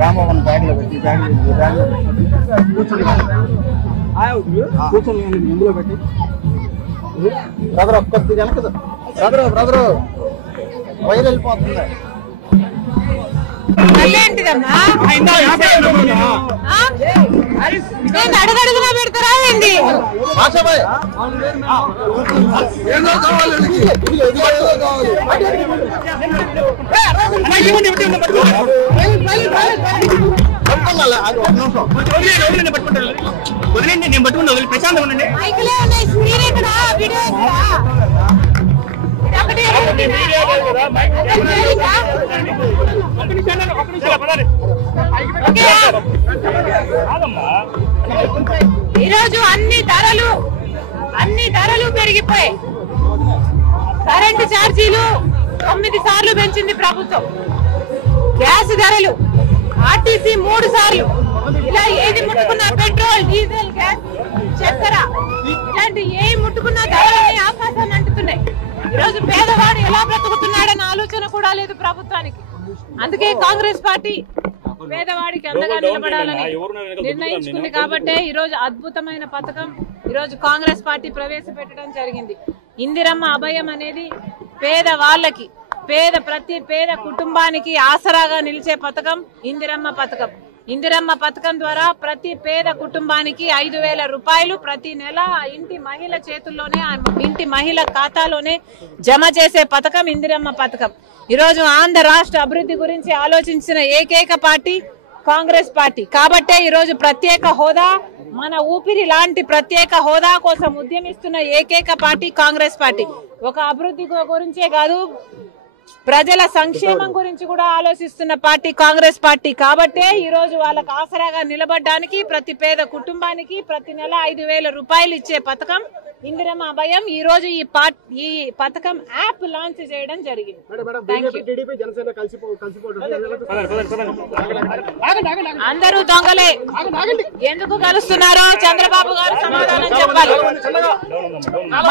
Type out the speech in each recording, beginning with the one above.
Ramohan bag లో పెట్టి కూర్చొని ఇందులో పెట్టి బ్రదర్ ఒక్క వెనక బ్రదర్ వైర్ వెళ్ళిపోతుంది. అడుగడుగునా పెడతారా ఏంటి? ఈరోజు అన్ని ధరలు పెరిగిపోయాయి. కరెంటు ఛార్జీలు 9 సార్లు పెంచింది ప్రభుత్వం. గ్యాస్ ధరలు ఆర్టీసీ 3 సార్లు. ఇలా ఏది ముట్టుకున్నా పెట్రోల్, డీజిల్, గ్యాస్, చక్కెర ఇలాంటి ఏ ముట్టుకున్నా ధరలన్నీ ఆకాశాన్ని అంటుతున్నాయి. ఈరోజు పేదవాడు ఎలా బ్రతుకుతున్నాడన్న ఆలోచన కూడా లేదు ప్రభుత్వానికి. అందుకే కాంగ్రెస్ పార్టీ పేదవాడికి అండగా నిలబడాలని నిర్ణయించుకుంది. కాబట్టే ఈరోజు అద్భుతమైన పథకం ఈరోజు కాంగ్రెస్ పార్టీ ప్రవేశపెట్టడం జరిగింది. ఇందిరమ్మ అభయం అనేది పేదవాళ్ళకి, ప్రతి పేద కుటుంబానికి ఆసరాగా నిలిచే పథకం ఇందిరమ్మ పథకం. ఇందిరమ్మ పథకం ద్వారా ప్రతి పేద కుటుంబానికి 5,000 రూపాయలు ప్రతి నెల ఇంటి మహిళ చేతుల్లోనే, ఇంటి మహిళ ఖాతాలోనే జమ చేసే పథకం ఇందిరమ్మ పథకం. ఈరోజు ఆంధ్ర రాష్ట్ర అభివృద్ధి గురించి ఆలోచించిన ఏకైక పార్టీ కాంగ్రెస్ పార్టీ. కాబట్టే ఈరోజు ప్రత్యేక హోదా, మన ఊపిరి లాంటి ప్రత్యేక హోదా కోసం ఉద్యమిస్తున్న ఏకైక పార్టీ కాంగ్రెస్ పార్టీ. ఒక అభివృద్ధి గురించే కాదు, ప్రజల సంక్షేమం గురించి కూడా ఆలోచిస్తున్న పార్టీ కాంగ్రెస్ పార్టీ. కాబట్టే ఈ రోజు వాళ్ళకు ఆసరాగా నిలబడడానికి ప్రతి పేద కుటుంబానికి ప్రతి నెల 5,000 రూపాయలు ఇచ్చే పథకం ఇందిరమ్మ అభయం. ఈ రోజు ఈ పథకం యాప్ లాంచ్ చేయడం జరిగింది. అందరూ దొంగలే, ఎందుకు కలుస్తున్నారో చంద్రబాబు గారు సమాధానం చెప్పాలి.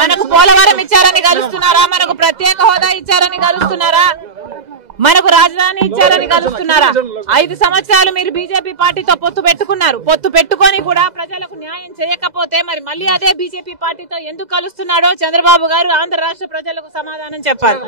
మనకు పోలవరం ఇచ్చారని కలుస్తున్నారా? మనకు ప్రత్యేక హోదా ఇచ్చారని కలుస్తున్నారా? మనకు రాజధాని ఇచ్చారని కలుస్తున్నారా? 5 సంవత్సరాలు మీరు బీజేపీ పార్టీతో పొత్తు పెట్టుకున్నారు. పొత్తు పెట్టుకొని కూడా ప్రజలకు న్యాయం చేయకపోతే మరి మళ్ళీ అదే బీజేపీ పార్టీతో ఎందుకు కలుస్తున్నాడో చంద్రబాబు గారు ఆంధ్ర రాష్ట్ర ప్రజలకు సమాధానం చెప్పాలి.